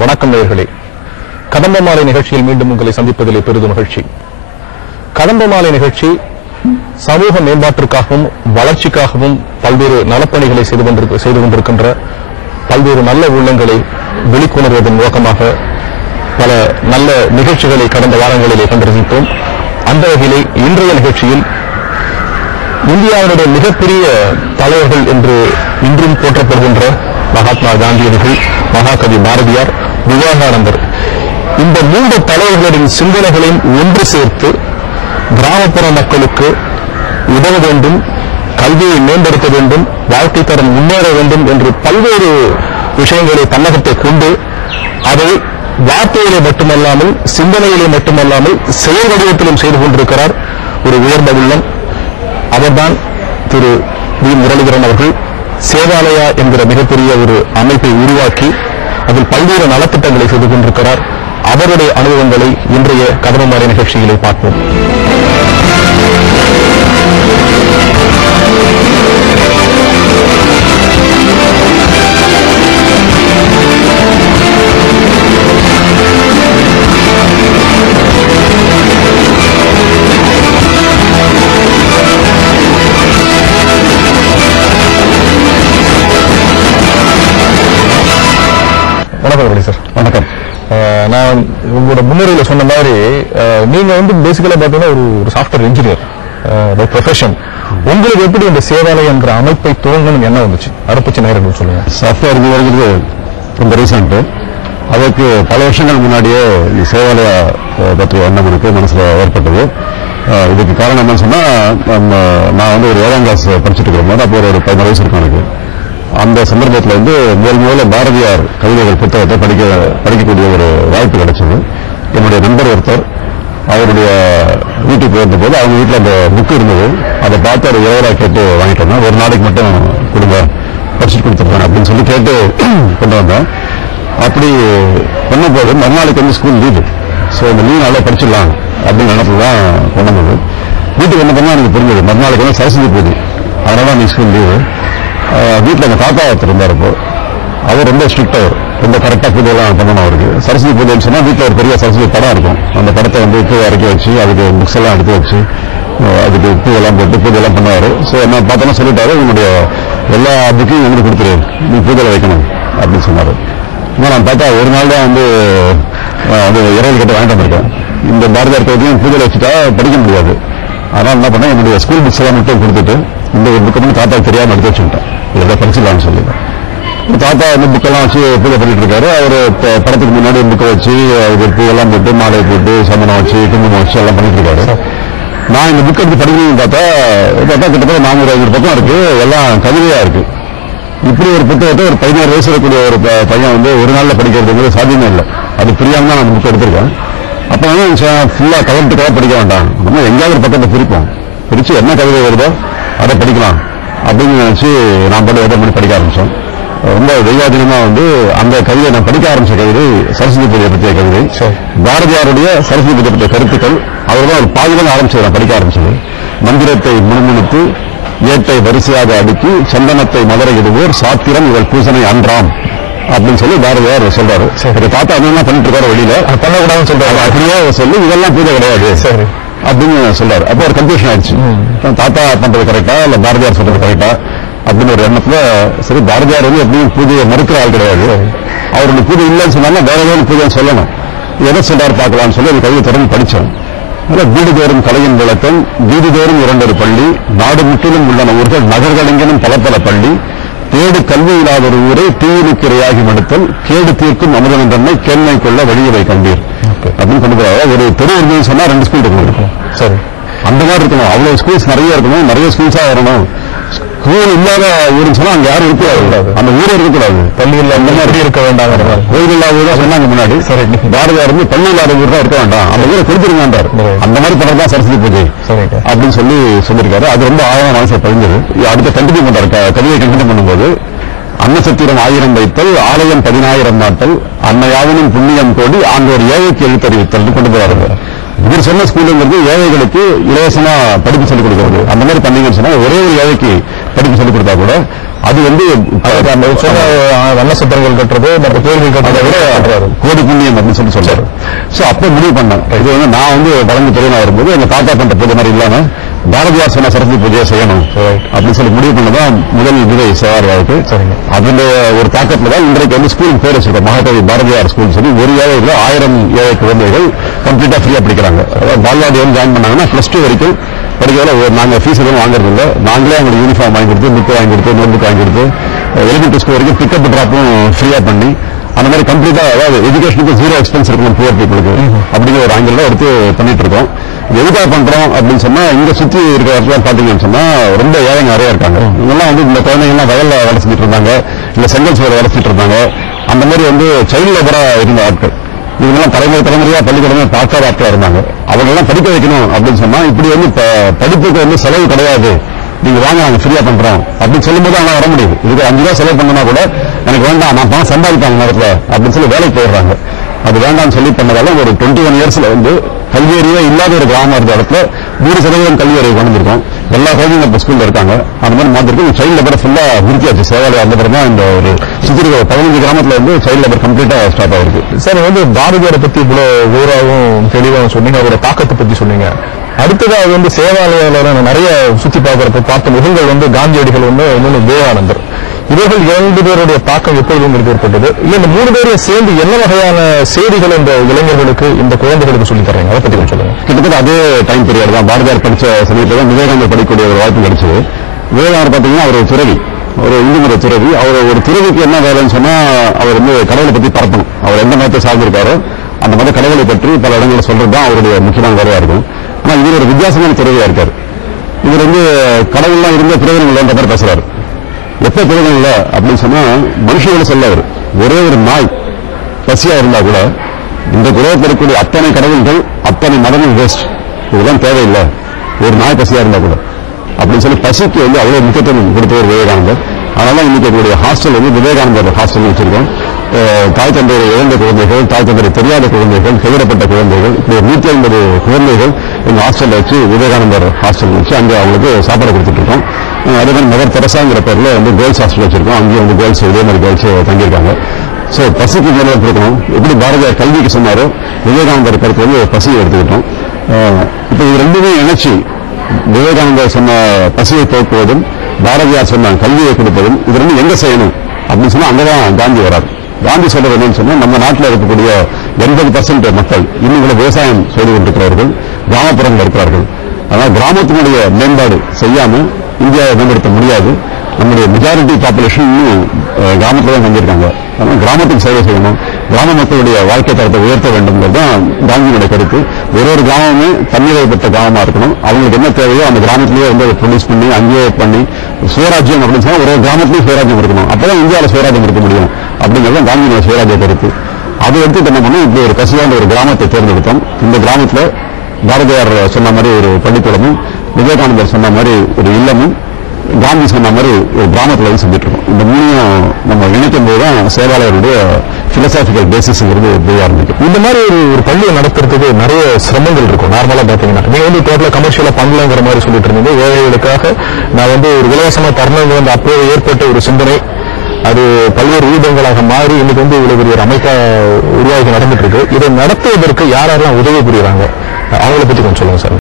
வணக்கம் நேயர்களே. கதம்ப மாலை நிகழ்ச்சியில் மீண்டும் உங்களை சந்திப்பதிலே பெரிதும் மகிழ்ச்சி. கதம்ப மாலை நிகழ்ச்சி சமூக மேம்பாட்டிற்காகவும் வளர்ச்சிக்காகவும் பல்வேறு நலப்பணிகளை செய்து கொண்டிருக்கின்ற பல்வேறு நல்ல உள்ளங்களை வெளிக்கொணர்வதன் நோக்கமாக பல நல்ல நிகழ்ச்சிகளை கடந்த வாரங்களிலே கண்டிருந்தோம். அந்த வகையிலே இன்றைய நிகழ்ச்சியில் இந்தியாவினுடைய மிகப்பெரிய தலைவர்கள் என்று இன்றும் போற்றப்படுகின்ற மகாத்மா காந்தியடிகள், மகாகவி பாரதியார், விவேகானந்தர், இந்த மூன்று தலைவர்களின் சிந்தனைகளையும் ஒன்று சேர்த்து கிராமப்புற மக்களுக்கு உதவ வேண்டும், கல்வியை மேம்படுத்த வேண்டும், வாழ்க்கை தரம் முன்னேற வேண்டும் என்று பல்வேறு விஷயங்களை தன்னகத்தை கொண்டு அதை வார்த்தையிலே மட்டுமல்லாமல் சிந்தனையிலே மட்டுமல்லாமல் செயல் வடிவத்திலும் செய்து கொண்டிருக்கிறார் ஒரு உயர்ந்த உள்ளம். அவர்தான் திரு வி. முரளிதரன் அவர்கள். சேவாலயா என்கிற மிகப்பெரிய ஒரு அமைப்பை உருவாக்கி அதில் பல்வேறு நலத்திட்டங்களை செய்து கொண்டிருக்கிறார். அவருடைய அனுபவங்களை இன்றைய கதம்ப மாலை நிகழ்ச்சிகளை பார்ப்போம். வணக்கம் சார். வணக்கம். நான் உங்களோட முன்னுரையில சொன்ன மாதிரி நீங்க பேசிக்கலா பாத்தீங்கன்னா ஒரு சாஃப்ட்வேர் இன்ஜினியர் பை ப்ரொஃபஷன். உங்களுக்கு எப்படி இந்த சேவாலயம் என்ற அமைப்பை துவங்கணும் என்ன வந்துச்சு, அதை பற்றி நேரங்கள் சொல்லுங்க. சாஃப்ட்வேர் இன்ஜினியருக்கு ரொம்ப ரீசெண்ட். அதற்கு பல வருஷங்கள் முன்னாடியே இந்த சேவாலயா பற்றிய எண்ணம் எனக்கு மனசுல ஏற்பட்டது. இதுக்கு காரணம் என்னன்னு சொன்னா, நான் ஒரு 7ஆம் கிளாஸ் படிச்சுட்டு இருக்கிற போது அப்போ ஒரு 15 வயசு இருக்கும் எனக்கு. அந்த சந்தர்ப்பத்தில் முதல்ல பாரதியார் கவிதைகள் புத்தகத்தை படிக்கக்கூடிய ஒரு வாய்ப்பு கிடைச்சது. என்னுடைய நண்பர் ஒருத்தர் அவருடைய வீட்டுக்கு போயிருந்தபோது அவங்க வீட்டில் அந்த புக்கு இருந்தது. அதை பார்த்து ஒரு எவ்வளோ கேட்டு வாங்கிட்டு வந்தேன். ஒரு நாளைக்கு மட்டும் கொடுங்க, படிச்சுட்டு கொடுத்துருக்கேன் அப்படின்னு சொல்லி கேட்டு கொண்டு வந்தேன். அப்படி பண்ணும்போது மறுநாளைக்கு ஸ்கூல் லீவு. ஸோ இந்த லீவ் நல்லா படிச்சிடலாம் அப்படின்னு நினைப்பு தான் கொண்டு வந்தது. வீட்டுக்கு என்ன பண்ணால் எனக்கு புரிஞ்சது, மறுநாளைக்கு சரஸ்வதி பூஜை, அதனால தான் நீ ஸ்கூல் லீவு. வீட்டில் எங்கள் தாத்தா ஒருத்தர் இருந்தார். இப்போ அவர் ரொம்ப ஸ்ட்ரிக்ட், அவர் ரொம்ப கரெக்டாக பூஜைலாம் பண்ணணும். அவருக்கு சரஸ்வதி பூஜைன்னு சொன்னால் வீட்டில் ஒரு பெரிய சரஸ்வதி படம் இருக்கும். அந்த படத்தை பூ இறக்கி வச்சு அதுக்கு புக்ஸ் எல்லாம் எடுத்து வச்சு அதுக்கு பூவெல்லாம் போட்டு பூஜைலாம் பண்ணுவார். ஸோ என்ன பார்த்தோன்னா சொல்லிட்டாரு, உன்னுடைய எல்லா புக்கையும் எங்களுக்கு கொடுத்துரு, நீ பூஜையில் வைக்கணும் அப்படின்னு சொன்னார். ஆனால் நான் பார்த்தா ஒரு நாள் தான் அது 20 கிட்ட வாங்கிட்டு வந்திருக்கேன். இந்த பாரதியார் கவிதையும் பூஜையில் வச்சுட்டா படிக்க முடியாது. அதனால் என்ன பண்ணேன், என்னுடைய ஸ்கூல் புக்ஸ் எல்லாம் மட்டும் கொடுத்துட்டு இந்த ஒரு புக்கை மட்டும் தாத்தாவுக்கு தெரியாமல் எடுத்து வச்சுட்டேன், இதெல்லாம் படிச்சிடலாம்னு சொல்லி. தாத்தா புக்கெல்லாம் வச்சு பூஜை பண்ணிட்டு இருக்காரு. அவர் படத்துக்கு முன்னாடி புக்கை வச்சு அதுக்கு பூவெல்லாம் போட்டு மாலையை போட்டு சந்தனம் வச்சு குங்குமம் வச்சு எல்லாம் பண்ணிட்டு இருக்காரு. நான் இந்த புக்கை எடுத்து படிக்கணும்னு பார்த்தா கிட்டத்தட்ட 450 பக்கம் இருக்கு, எல்லாம் கவிதையா இருக்கு. இப்படி ஒரு புத்தகத்தை ஒரு 16 வயசு இருக்கக்கூடிய ஒரு பையன் ஒரு நாள்ல படிக்கிறதுங்கிறது சாத்தியமே இல்லை. அது புரியாம தான் நான் புக் எடுத்திருக்கேன். அப்ப ஃபுல்லா கவர்ந்துக்காக படிக்க வேண்டாம், நம்ம எங்கேயாவது ஒரு பக்கத்தை பிரிச்சு என்ன கவிதை வருதோ அதை படிக்கலாம் அப்படின்னு நினைச்சு நான் பாட்டு எதை பண்ணி படிக்க ஆரம்பிச்சோம். ரொம்ப தெய்வாதீனமா அந்த கவிதை நான் படிக்க ஆரம்பிச்ச கவிதை சரஸ்வதி பூஜை பற்றிய கவிதை. பாரதியாருடைய சரஸ்வதி பூஜை பற்றிய கருத்துக்கள் அவர் தான் ஒரு பாதிதான் ஆரம்பிச்சது. நான் படிக்க ஆரம்பிச்சது, மந்திரத்தை முணுமுணுத்து ஏட்டை வரிசையாக அடுக்கி சந்தனத்தை மதுரையிடுவோர் சாத்திரம் இவள் பூசனை அன்றாம் அப்படின்னு சொல்லி பாரதியார் சொல்றாரு. தாத்தா என்ன பண்ணிட்டு இருக்காரு, வெளியில பண்ணக்கூடாதுன்னு சொல்றாரு. அப்படியே சொல்லி இதெல்லாம் பூஜை கிடையாது சரி அப்படின்னு சொல்றாரு. அப்போ ஒரு கன்ஃபியூஷன் ஆயிடுச்சு, தாத்தா பண்றது கரெக்டா இல்ல பாரதியார் சொல்றது கரெக்டா அப்படின்னு ஒரு எண்ணத்துல. சரி, பாரதியார் எப்படியும் பூஜையை மறுக்கிற ஆள் கிடையாது, அவருடைய பூஜை இல்லைன்னு சொன்னாலும் வேற ஏதாவது பூஜை சொல்லணும், எதை சொல்றாரு பார்க்கலாம்னு சொல்லி அந்த கவிதை தொடர்ந்து படிச்சோம். வீடுதோறும் கலையின் விளக்கம், வீடுதோறும் 2 பள்ளி, நாடு முற்றிலும் உள்ளன ஊர்கள், நகர்களெங்கினும் பல பள்ளி, தேடு கல்வி இல்லாத ஒரு ஊரை தீயிலுக்கு இரையாகி மடுத்தல், கேடு தீர்க்கும் அமுதன் தன்மை கேள்மை கொள்ள வழியவை கண்டீர் அப்படின்னு கொண்டு போறாங்க. ஒரு தெரு இருக்குன்னு சொன்னா 2 ஸ்கூல் இருக்கணும். சரி, அந்த மாதிரி இருக்கணும். அவ்வளவு ஸ்கூல்ஸ் நிறைய இருக்கணும், நிறைய ஸ்கூல்ஸா வரணும். ஸ்கூல் இல்லாத ஊருன்னு சொன்னா அங்க யாரும் இருக்கக்கூடாது, அந்த ஊரே இருக்கக்கூடாது, பள்ளி இல்ல அந்த மாதிரி இருக்க வேண்டாம். கோயில் இல்லாத ஊர் தான் சொன்னாங்க முன்னாடி. சரி, பாரதியார் பள்ளி இல்லாத ஊர் தான் இருக்க வேண்டாம், அந்த ஊரை கொடுத்துருக்காண்டார். அந்த மாதிரி பண்றதுதான் சரஸ்வதி பூஜை அப்படின்னு சொல்லியிருக்காரு. அது ரொம்ப ஆழமான மனசை பதிஞ்சது. அடுத்த கண்டினியூ பண்றாரு, கவிதையை கண்டினியூ பண்ணும்போது அன்னசத்திரம் 1000 வைத்தல், ஆலயம் 10000 நாட்டல், அன்னையாவனும் புண்ணியம் கோடி ஆண்டோர் ஏழைக்கு எழுத்தறிவித்தல் கொண்டு போறாரு. இவர் சொன்ன ஸ்கூலுங்கிறது ஏழைகளுக்கு இலவசமா படிப்பு சொல்லிக் கொடுக்கிறது. அந்த மாதிரி பண்ணீங்கன்னு சொன்னா ஒரே ஒரு ஏழைக்கு படிப்பு சொல்லிக் கொடுத்தா கூட அது வந்து வண்ண சித்திரங்கள் கட்டுறது மற்ற கோயில்கள் கட்டுறதை விட கோடி புண்ணியம் அப்படின்னு சொல்றாரு. சோ அப்ப முடிவு பண்ணேன், இது வந்து நான் வந்து வளர்ந்து பெரியனா வரும்போது எங்க தாத்தா பண்ற பூஜை மாதிரி இல்லாம பாரதியார் சொன்ன சரஸ்வதி பூஜையை செய்யணும் அப்படின்னு சொல்லி முடிவு பண்ணதான் முதல் விதை சேவாரியாவுக்கு. அதுல ஒரு தாக்கத்துல தான் இன்றைக்கு வந்து ஸ்கூலுக்கு பேர் வச்சிருக்கோம், மகாகவி பாரதியார் ஸ்கூல் சொல்லி. ஒரு ஏழையில 1000 ஏழை குழந்தைகள் கம்ப்ளீட்டா ஃப்ரீயா படிக்கிறாங்க. பால்வாடி வந்து ஜாயின் பண்ணாங்கன்னா +2 வரைக்கும் படிக்கிறதுல நாங்க ஃபீஸ் எதுவும் வாங்குறது இல்லை, நாங்களே அவங்களுக்கு யூனிஃபார்ம் வாங்கி கொடுத்து, புக் வாங்கி கொடுத்து, நோட் புக் வாங்கி கொடுத்து, எலிமெண்டரி ஸ்கூல் வரைக்கும் பிக்கப் டிராப்பும் ஃப்ரீயா பண்ணி அந்த மாதிரி கம்ப்ளீட்டா, அதாவது எஜுகேஷனுக்கு 0 எக்ஸ்பென்ஸ் இருக்கணும் புவர் பீப்புளுக்கு அப்படிங்கிற ஒரு ஆங்கிள் எடுத்து பண்ணிட்டு இருக்கோம். எதுக்காக பண்றோம் அப்படின்னு சொன்னா, இங்க சுத்தி இருக்கிற இடத்துல பாத்தீங்கன்னு சொன்னா ரொம்ப ஏழைங்க நிறைய இருக்காங்க. இவங்கெல்லாம் வந்து இந்த குழந்தைங்கலாம் வயல்ல வேலை செஞ்சுட்டு இருந்தாங்க, இல்ல செங்கல் சோறு வேலை செஞ்சுட்டு இருந்தாங்க. அந்த மாதிரி வந்து சைல்டு லேபரா இருந்த ஆட்கள், இவங்கெல்லாம் தலைமுறையா பள்ளிக்கூடமே பார்க்காத ஆட்களா இருந்தாங்க. அவங்களெல்லாம் படிக்க வைக்கணும் அப்படின்னு சொன்னா, இப்படி வந்து படிப்புக்கு வந்து செலவு கிடையாது, நீங்க வாங்க நாங்க ஃப்ரீயா பண்றோம் அப்படின்னு சொல்லும்போது அவங்க வர முடியுது. இதுக்கு 5 ரூபா செலவு பண்ணா கூட எனக்கு வேண்டாம், நான் பணம் சம்பாதிப்பாங்க நேரத்துல அப்படின்னு சொல்லி வேலைக்கு போயிடுறாங்க. அது வேண்டாம்னு சொல்லி பண்ணதால ஒரு 21 இயர்ஸ்ல வந்து கல்வியறிவே இல்லாத ஒரு கிராமம் இருந்த இடத்துல 100% கல்வியறிவை கொண்டு வந்திருக்கோம். எல்லா குழந்தைங்க இப்ப ஸ்கூல்ல இருக்காங்க. அந்த மாதிரி மாத்திருக்கோம். சைல்டு லேபர் ஃபுல்லா நிறுத்தியாச்சு. சேவாலயம் அந்த பிறகு தான் இந்த ஒரு சுத்தி 15 கிராமத்துல வந்து சைல்டு லேபர் கம்ப்ளீட்டா ஸ்டாப் ஆயிருக்கு. சார், வந்து பாரதியாரை பத்தி இவ்வளவு ஊராவும் தெளிவாகவும் சொன்னீங்க, அவரோட தாக்கத்தை பத்தி சொன்னீங்க. அடுத்ததாக வந்து சேவாலயம் நிறைய சுத்தி பார்த்த முகங்கள் வந்து காந்தியடிகள் ஒன்று, இன்னொன்று விவேகானந்தர். இவர்கள் 2 பேருடைய தாக்கம் எப்பொழுது உங்களுக்கு ஏற்பட்டது? இல்ல இந்த 3 பேரையும் சேர்ந்து என்ன வகையான செய்திகள் இந்த இளைஞர்களுக்கு, இந்த குழந்தைகளுக்கு சொல்லி தர்றீங்க, அதை பத்தி கொஞ்சம் சொல்லுங்க. கிட்டத்தட்ட அதே டைம் பீரியட் தான் பாரதியார் படிச்ச சமயத்தில் தான் விவேகானந்தர் படிக்கக்கூடிய ஒரு வாய்ப்பு கிடைச்சது. விவேகானந்தர் பாத்தீங்கன்னா அவர் ஒரு துறவி, ஒரு இந்து மத துறவி. அவர் ஒரு துறவிக்கு என்ன வேலைன்னு சொன்னா, அவர் வந்து கடவுளை பத்தி பரப்பணும். அவர் எந்த மதத்தை சார்ந்திருக்காரோ அந்த மத கடவுளை பற்றி பல இடங்களில் சொல்றதுதான் அவருடைய முக்கியமான வேலையா இருக்கும். ஆனா இவர் ஒரு வித்தியாசமான துறவியா இருக்காரு. இவர் வந்து கடவுள்லாம் இருந்த பிரயோஜனம் என்ற மாதிரி பேசுறாரு. எப்ப பிரயோஜனம் இல்லை அப்படின்னு சொன்னா, மனுஷங்களை சொல்ல அவர் ஒரே ஒரு நாய் பசியா இருந்தா கூட, இந்த குலத்தில் இருக்கக்கூடிய அத்தனை கடவுள்கள் அத்தனை மதங்கள் வேஸ்ட், இதெல்லாம் தேவையில்லை, ஒரு நாய் பசியா இருந்தா கூட அப்படின்னு சொல்லி பசிக்கு வந்து அவ்வளவு முக்கியத்துவம் கொடுத்தவர் விவேகானந்தர். அதனால இன்னைக்கு எங்களுடைய ஹாஸ்டல் வந்து விவேகானந்தர் ஹாஸ்டல் வச்சிருக்கோம். தாய் தந்தையை இழந்த குழந்தைகள், தாய் தந்தையை தெரியாத குழந்தைகள், கைவிடப்பட்ட குழந்தைகள், இப்படி 150 குழந்தைகள் எங்க ஹாஸ்டல்ல வச்சு விவேகானந்தர் ஹாஸ்டல் வச்சு அங்கே அவங்களுக்கு சாப்பாடு கொடுத்துட்டு இருக்கோம். அதே மாதிரி மதர் தெரசாங்கிற பேர்ல வந்து கேர்ள்ஸ் ஹாஸ்டல் வச்சிருக்கோம். அங்கேயும் வந்து கேர்ள்ஸ் இதே மாதிரி கேர்ள்ஸ் தங்கியிருக்காங்க. சோ பசிக்கு மேலே கொடுக்கணும். எப்படி பாரதியார் கல்விக்கு சொன்னாரோ, விவேகானந்தர் கருத்து வந்து பசியை எடுத்துக்கிட்டோம். இப்ப இது ரெண்டுமே இணைச்சி விவேகானந்தர் சொன்ன பசியை போக்குவதும், பாரதியார் சொன்ன கல்வியை கொடுப்பதும், இது ரெண்டும் எங்க செய்யணும் அப்படின்னு சொன்னா அங்கதான் காந்தி வராது. காந்தி சொல்றது என்னன்னு சொன்னா, நம்ம நாட்டில் இருக்கக்கூடிய 80% மக்கள் இன்னும் கூட விவசாயம் செய்து கொண்டிருக்கிறவர்கள் கிராமப்புறங்கள் இருக்கிறார்கள். அதனால கிராமத்தினுடைய மேம்பாடு செய்யாம இந்தியாவை மேம்படுத்த முடியாது. நம்முடைய மெஜாரிட்டி பாப்புலேஷன் இன்னும் கிராமத்தில் தான் தங்கியிருக்காங்க. அதனால கிராமத்துக்கு சேவை செய்யணும், கிராம மக்களுடைய வாழ்க்கை தரத்தை உயர்த்த வேண்டும் தான் காந்தியினுடைய கருத்து. ஒரு கிராமமே தன்னிறை பெற்ற கிராமமா இருக்கணும். அவங்களுக்கு என்ன தேவையோ அந்த கிராமத்திலேயே வந்து ப்ரொடியூஸ் பண்ணி அங்கேயே பண்ணி சுயராஜ்யம் அப்படின்னு சொன்னா ஒரு கிராமத்திலேயே சுயராஜ்யம் இருக்கணும். அப்பதான் இந்தியாவில் சுயராஜ்யம் இருக்க முடியும் அப்படிங்கிறது காந்தியினுடைய சுயராஜ்ய கருத்து. அதை எடுத்து என்ன பண்ணோம், இப்படி ஒரு கசிவான ஒரு கிராமத்தை தேர்ந்தெடுத்தோம். இந்த கிராமத்துல பாரதியார் சொன்ன மாதிரி ஒரு பள்ளிக்கூடமும், விவேகானந்தர் சொன்ன மாதிரி ஒரு இல்லமும், காந்தி சொன்ன மாதிரி ஒரு கிராமத்துல செஞ்சுட்டு இருக்கோம். இந்த 3 நம்ம இணைக்கும் போதுதான் சேவாலயருடைய பிலசாபிக்கல் பேசிஸ்ங்கிறது தெரிய ஆரம்பிக்கும். இந்த மாதிரி ஒரு பள்ளியை நடத்துறதுக்கு நிறைய சிரமங்கள் இருக்கும். நார்மலா பாத்தீங்கன்னா நீங்க வந்து டோட்டலா கமர்ஷியலா பண்ணலங்கிற மாதிரி சொல்லிட்டு இருந்தீங்க. ஏழைகளுக்காக நான் வந்து ஒரு இலவசமா தரணுங்கிற வந்து அப்போது ஏற்பட்ட ஒரு சிந்தனை, அது பல்வேறு ரூபங்களாக மாறி இன்னைக்கு வந்து இவ்வளவு பெரிய ஒரு அமைப்பா உருவாகி நடந்துட்டு இருக்கு. இதை நடத்துவதற்கு யாரெல்லாம் உதவி புரியுறாங்க, அவங்களை பத்தி கொஞ்சம் சொல்லுங்க சார்.